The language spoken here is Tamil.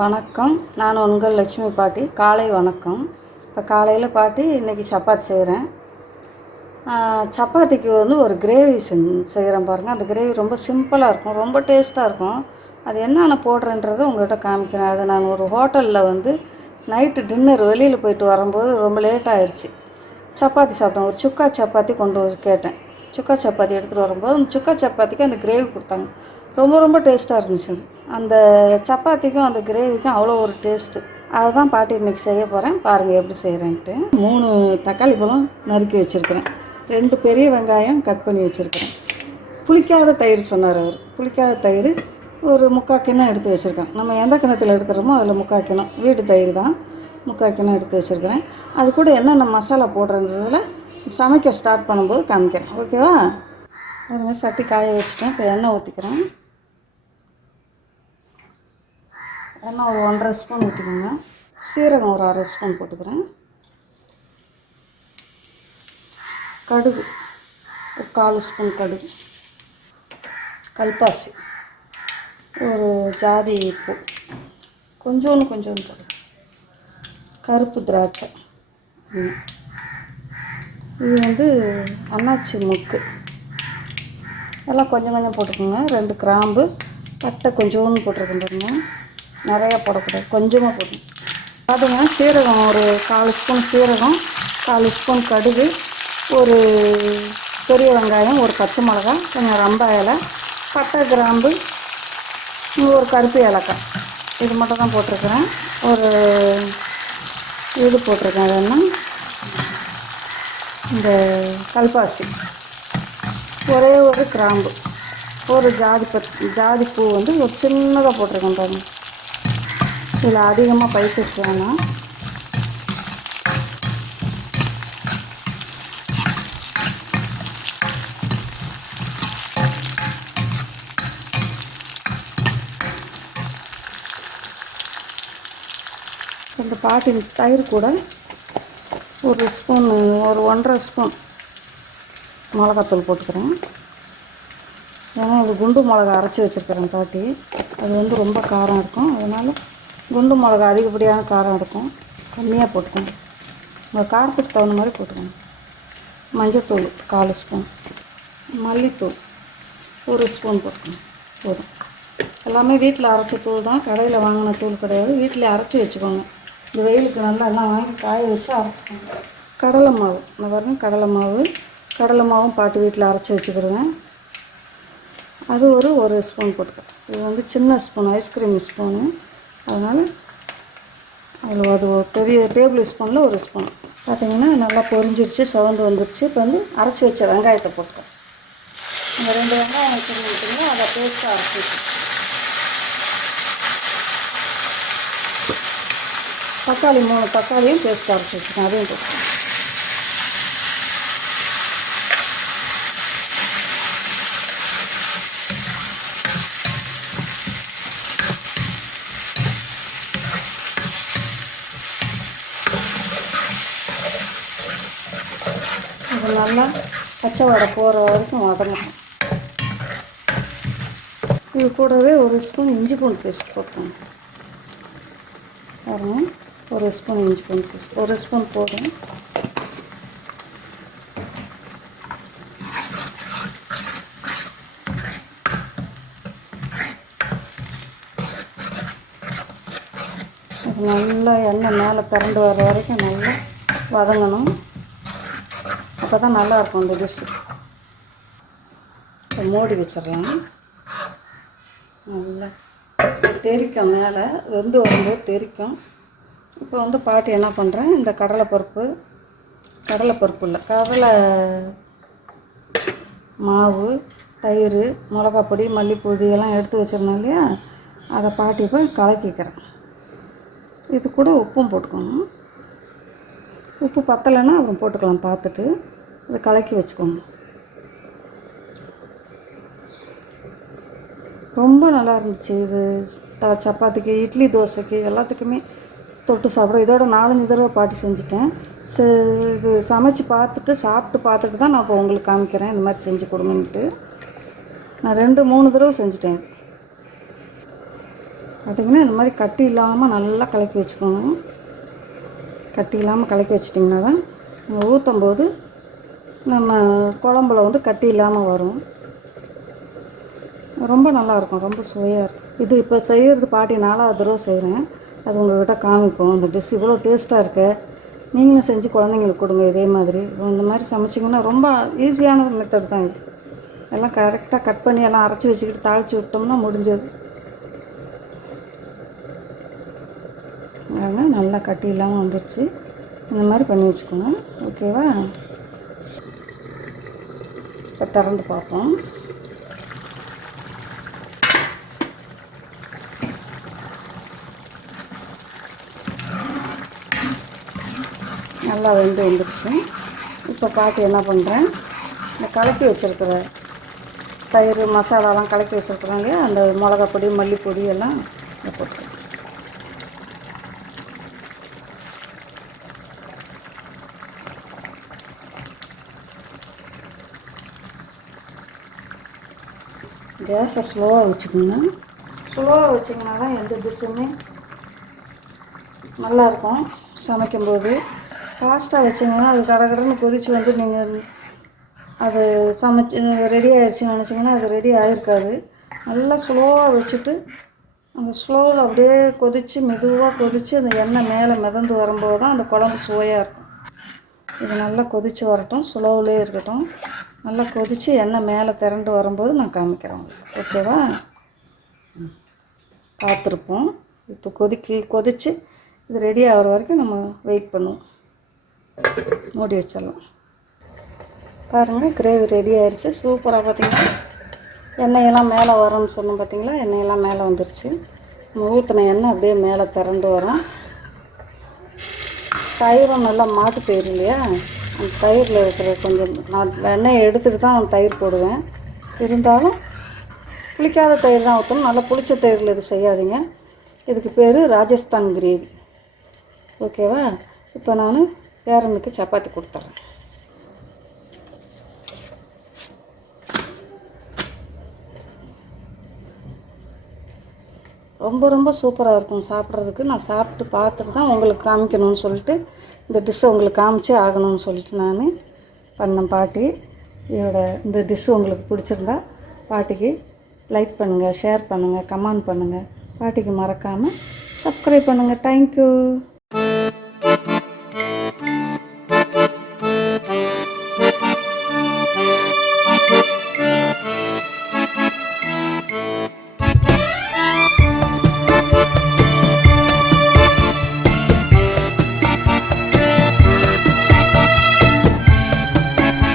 வணக்கம். நான் உங்கள் லட்சுமி பாட்டி. காலை வணக்கம். இப்போ காலையில் பாட்டி இன்றைக்கி சப்பாத்தி செய்கிறேன் சப்பாத்திக்கு வந்து ஒரு கிரேவி செஞ் செய்கிறேன் பாருங்கள் அந்த கிரேவி ரொம்ப சிம்பிளாக இருக்கும். ரொம்ப டேஸ்ட்டாக இருக்கும். அது என்னென்ன போடுறேன்றதை உங்கள்கிட்ட காமிக்கிறேன். அது நான் ஒரு ஹோட்டலில் வந்து நைட்டு டின்னர் வெளியில் போயிட்டு வரும்போது ரொம்ப லேட் ஆயிடுச்சு சப்பாத்தி சாப்பிட்டேன். ஒரு சுக்கா சப்பாத்தி கொண்டு கேட்டேன். சுக்கா சப்பாத்தி எடுத்துகிட்டு வரும்போது அந்த சுக்கா சப்பாத்திக்கு அந்த கிரேவி கொடுத்தாங்க. ரொம்ப ரொம்ப டேஸ்ட்டாக இருந்துச்சு அது. அந்த சப்பாத்திக்கும் அந்த கிரேவிக்கும் அவ்வளோ ஒரு டேஸ்ட்டு. அதுதான் பாட்டி இன்னைக்கு செய்ய போகிறேன் பாருங்கள் எப்படி செய்கிறேன்ட்டு மூணு தக்காளி பழம் நறுக்கி வச்சுருக்கிறேன். ரெண்டு பெரிய வெங்காயம் கட் பண்ணி வச்சுருக்கிறேன். புளிக்காத தயிர் சொன்னார் அவர். புளிக்காத தயிர் ஒரு முக்கால் கிணம் எடுத்து வச்சுருக்கேன். நம்ம எந்த கிணத்துல எடுக்கிறோமோ அதில் முக்கால் கிணம் வீட்டு தயிர் தான். முக்கால் கிணம் எடுத்து வச்சுருக்கிறேன். அது கூட என்னென்ன மசாலா போடுறதுல சமைக்க ஸ்டார்ட் பண்ணும்போது காமிக்கிறேன். ஓகேவா பாருங்க சட்டி காய வச்சுட்டேன். இப்போ எண்ணெய் ஊற்றிக்கிறேன் எண்ணெய் ஒரு ஒன்றரை ஸ்பூன் ஊற்றிக்கோங்க சீரகம் ஒரு அரை ஸ்பூன் போட்டுக்கிறேன். கடுகு ஒரு கால் ஸ்பூன் கடுகு. கல்பாசி ஒரு ஜாதி பூ. கொஞ்சோன்னு கொஞ்சோன்னு கடுகு கருப்பு திராட்சை. இது வந்து அன்னாச்சி முக்கு. எல்லாம் கொஞ்சம் கொஞ்சம் போட்டுக்கோங்க. ரெண்டு கிராம்பு பட்டை கொஞ்சோண்டு போட்டிருக்கேன் பாருங்க. நிறையா போடக்கூடாது கொஞ்சமாக போடணும் பார்த்தீங்கன்னா சீரகம் ஒரு கால் ஸ்பூன் சீரகம் கால் ஸ்பூன் கடுகு ஒரு பெரிய வெங்காயம் ஒரு பச்சை மிளகா கொஞ்சம் ரம்ப இலை பட்டை கிராம்பு ஒரு கருப்பு ஏலக்காய். இது மட்டும் தான் போட்டிருக்கிறேன். ஒரு இது போட்டிருக்கேன். அது என்ன? இந்த கல்பாசி. ஒரே ஒரு கிராம்பு. ஒரு ஜாதி பத் ஜாதி பூ வந்து ஒரு சின்னதாக போட்டிருக்கேன் பாருங்கள் இதில் அதிகமாக பைசஸ் வேணும். இந்த பாட்டின் தயிர் கூட ஒரு ஸ்பூன் ஒரு ஒன்றரை ஸ்பூன் மிளகாத்தூள் போட்டுக்கிறேன். ஏன்னா இது குண்டு மிளகா அரைச்சி வச்சுருக்கிறேன் பாட்டி. அது வந்து ரொம்ப காரம் இருக்கும். அதனால் குண்டு மிளகா அதிகப்படியான காரம் இருக்கும் கம்மியாக போட்டுக்கோங்க உங்கள் காரத்துக்கு தகுந்த மாதிரி போட்டுக்கோங்க மஞ்சத்தூள் கால் ஸ்பூன். மல்லித்தூள் ஒரு ஸ்பூன் போட்டுக்கோங்க போதும். எல்லாமே வீட்டில் அரைச்ச தூள் தான். கடையில் வாங்கின தூள் கிடையாது. வீட்டில் அரைச்சி வச்சுக்கோங்க. இந்த வெயிலுக்கு நல்லா எல்லாம் வாங்கி காய வச்சு அரைச்சிக்கோங்க. கடலை மாவு. இந்த வரணும் கடலை மாவு. கடலை மாவும் பாட்டு வீட்டில் அரைச்சி வச்சுக்கிடுவேன் அது ஒரு ஒரு ஸ்பூன் போட்டுக்கிறேன் இது வந்து சின்ன ஸ்பூன் ஐஸ்கிரீம் ஸ்பூனு. அதனால் அதில் அது ஒரு பெரிய டேபிள் ஸ்பூனில் ஒரு ஸ்பூன் பார்த்தீங்கன்னா நல்லா பொரிஞ்சிருச்சு சவுண்டு வந்துருச்சு. இப்போ வந்து அரைச்சி வச்ச வெங்காயத்தை போட்டோம். இந்த ரெண்டு வெங்காயம் வச்சுருந்தீங்கன்னா அதை பேஸ்ட்டாக அரைச்சி வச்சுக்கணும் தக்காளி மூணு தக்காளியும் டேஸ்ட்டாக அரைச்சி வச்சுருக்கேன் அதையும் போட்டுக்கேன் நல்லா பச்சை வடை போகிற வரைக்கும் வதங்கணும். இது கூடவே ஒரு ஸ்பூன் இஞ்சி பூண்டு பேஸ்ட் போட்டுக்கோங்க வரும் ஒரு ஸ்பூன் இஞ்சி பூண்டு பேஸ்ட் ஒரு ஸ்பூன் போதும். அது நல்லா எண்ணெய் மேலே திரண்டு வர வரைக்கும் நல்லா வதங்கணும். அப்போ தான் நல்லாயிருக்கும் இந்த டிஷ்ஷு இப்போ மூடி வச்சிடலாம் நல்லா. தெறிக்கும் மேலே வெந்து வரும்போது தெறிக்கும் இப்போ வந்து பாட்டி என்ன பண்ணுறேன் இந்த கடலைப்பருப்பு கடலைப்பருப்பு இல்லை கடலை மாவு தயிர் மிளகா பொடி மல்லிப்பொடி எல்லாம் எடுத்து வச்சிருந்தேன் இல்லையா? அதை பாட்டி போய் கலக்கிக்கிறேன். இது கூட உப்பும் போட்டுக்கணும். உப்பு பத்தலைன்னா அப்புறம் போட்டுக்கலாம் பார்த்துட்டு. இதை கலக்கி வச்சுக்கோங்க. ரொம்ப நல்லா இருந்துச்சு இது. த சப்பாத்திக்கு இட்லி தோசைக்கு எல்லாத்துக்குமே தொட்டு சாப்பிடும் இதோட நாலஞ்சு தடவை பாட்டி செஞ்சுட்டேன். ச இது சமைச்சு பார்த்துட்டு சாப்பிட்டு பார்த்துட்டு தான் நான் இப்போ உங்களுக்கு காமிக்கிறேன். இந்த மாதிரி செஞ்சு கொடுங்கன்ட்டு. நான் ரெண்டு மூணு தடவை செஞ்சுட்டேன். பார்த்திங்கன்னா இந்த மாதிரி கட்டி இல்லாமல் நல்லா கலக்கி வச்சுக்கணும் கட்டி இல்லாமல் கலக்கி வச்சிட்டிங்கன்னா தான் ஊற்றும் போது நம்ம குழம்புல வந்து கட்டி இல்லாமல் வரும். ரொம்ப நல்லாயிருக்கும் ரொம்ப சுவையாக இருக்கும். இது இப்போ செய்கிறது பாட்டி நாலாவது தடவை செய்கிறேன் அது உங்கள்கிட்ட காமிப்போம். இந்த டிஷ் இவ்வளோ டேஸ்ட்டாக இருக்கு. நீங்களும் செஞ்சு குழந்தைங்களுக்கு கொடுங்க இதே மாதிரி. இந்த மாதிரி சமைச்சிங்கன்னா ரொம்ப ஈஸியான ஒரு மெத்தட் தான் இது. எல்லாம் கரெக்டாக கட் பண்ணி எல்லாம் அரைச்சி வச்சுக்கிட்டு தாளித்து விட்டோம்னா முடிஞ்சது. அதனால் நல்லா கட்டி இல்லாமல் வந்துருச்சு. இந்த மாதிரி பண்ணி வச்சுக்கோங்க. ஓகேவா? இப்போ திறந்து பார்ப்போம். நல்லா வெந்து வந்துருச்சு. இப்போ பார்த்து என்ன பண்ணுறேன் இந்த கலக்கி வச்சுருக்கிற தயிர் மசாலாலாம் கலக்கி வச்சுருக்குறாங்க அந்த மிளகாப்பொடி மல்லிப்பொடி எல்லாம் இதை போட்டு கேஸை ஸ்லோவாக வச்சுக்கோங்க. ஸ்லோவாக வச்சிங்கன்னா தான் எந்த டிஷ்ஷுமே நல்லாயிருக்கும் சமைக்கும்போது. ஃபாஸ்ட்டாக வச்சிங்கன்னா அது கடகடன்னு கொதித்து வந்து நீங்கள் அது சமைச்சு ரெடி ஆயிடுச்சுன்னு நினச்சிங்கன்னா அது ரெடி ஆகிருக்காது நல்லா ஸ்லோவாக வச்சுட்டு அந்த ஸ்லோவில் அப்படியே கொதித்து மெதுவாக கொதித்து அந்த எண்ணெய் மேலே மிதந்து வரும்போது தான் அந்த குழம்பு சுவையாக இருக்கும். இது நல்லா கொதித்து வரட்டும் ஸ்லோவிலே இருக்கட்டும். நல்லா கொதித்து எண்ணெய் மேலே திரண்டு வரும்போது நான் காமிக்கிறேன் உங்களுக்கு. ஓகேவா? காத்திருப்போம் இப்போ கொதிக்கி கொதித்து இது ரெடி ஆகிற வரைக்கும் நம்ம வெயிட் பண்ணுவோம். மூடி வச்சிடலாம். பாருங்கள் கிரேவி ரெடி ஆயிடுச்சு சூப்பராக பார்த்தீங்கன்னா எண்ணெயெல்லாம் மேலே வரும்னு சொன்னோம் பார்த்தீங்களா? எண்ணெயெல்லாம் மேலே வந்துருச்சு. நம்ம ஊற்றின எண்ணெய் அப்படியே மேலே திரண்டு வரும். தயிரும் நல்லா மாட்டு போயிரு இல்லையா? தயிரில் இருக்கிற கொஞ்சம் நான் எண்ணெயை எடுத்துகிட்டு தான் தயிர் போடுவேன். இருந்தாலும் புளிக்காத தயிர் தான் ஊற்றணும். நல்லா புளிச்ச தயிரில் இது செய்யாதீங்க. இதுக்கு பேர் ராஜஸ்தான் கிரேவி. ஓகேவா? இப்போ நான் பேரனுக்கு சப்பாத்தி கொடுத்துட்றேன். ரொம்ப ரொம்ப சூப்பராக இருக்கும் சாப்பிட்றதுக்கு. நான் சாப்பிட்டு பார்த்துட்டு தான் உங்களுக்கு காமிக்கணும்னு சொல்லிட்டு இந்த டிஷ்ஷை உங்களுக்கு காமிச்சே ஆகணும்னு சொல்லிட்டு நான் பண்ணேன் பாட்டி. இதோட இந்த டிஷ்ஷு உங்களுக்கு பிடிச்சிருந்தா பாட்டிக்கு லைக் பண்ணுங்கள் ஷேர் பண்ணுங்கள் கமெண்ட் பண்ணுங்கள் பாட்டிக்கு மறக்காமல் சப்ஸ்கிரைப் பண்ணுங்கள் தேங்க்யூ